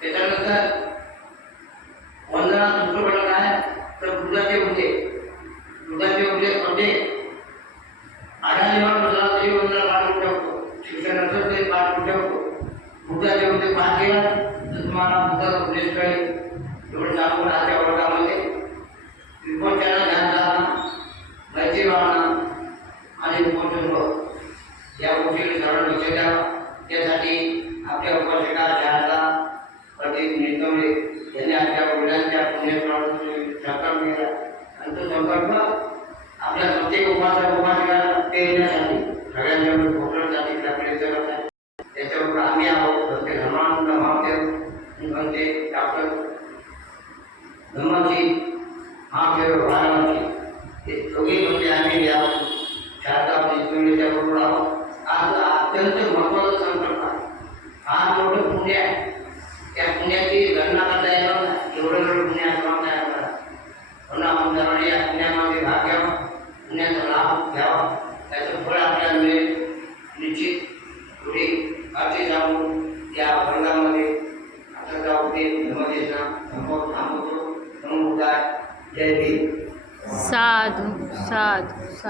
त्याच्यानंतर वंदना दुसरं काय तर दुधाचे होते आढावा बदला तरी वंदना पाठवून ठेवतो शिक्षणाचं ते पाठवून ठेवतो दुधाचे होते पाठ केला तर तुम्हाला दुधाचा उपदेश कळेल एवढं सांगून आजच्या वर्गामध्ये विपोषणाला ध्यान राहणं माहिती वाहणं आणि विपोषण या गोष्टी सर्व लक्ष द्यावं त्यासाठी आपल्या उपासिका शारदा प्रदीप नेतवडे यांनी आपल्या वडिलांच्या पुण्यस्मरणासाठी संकल्प केला आणि तो संकल्प आपल्या प्रत्येक उपासिका ते येण्यासाठी सगळ्यांच्या पोषणासाठी आपले करत आहे त्याच्यावर आम्ही आहोत प्रत्येक धर्मानंद महादेव म्हणजे डॉक्टर धर्माची महादेव वाराणसी हे दोघे म्हणजे आम्ही या शारदा नेतवडेच्या बरोबर आहोत आज अत्यंत महत्त्वाचा संकल्प आहे हा मोठं पुण्य आहे त्या पुण्याची गणना करता येणार नाही एवढं पुण्य असणार नाही आपल्याला म्हणून आपण सर्वांनी या पुण्यामध्ये भाग घ्यावा पुण्याचा लाभ घ्यावा त्याचं फळ आपल्याला मिळेल निश्चित पुढे असे जाऊन या वर्गामध्ये आता जाऊ ते धर्मदेशना थांबवतो जय भीम. साधू साधू साधू.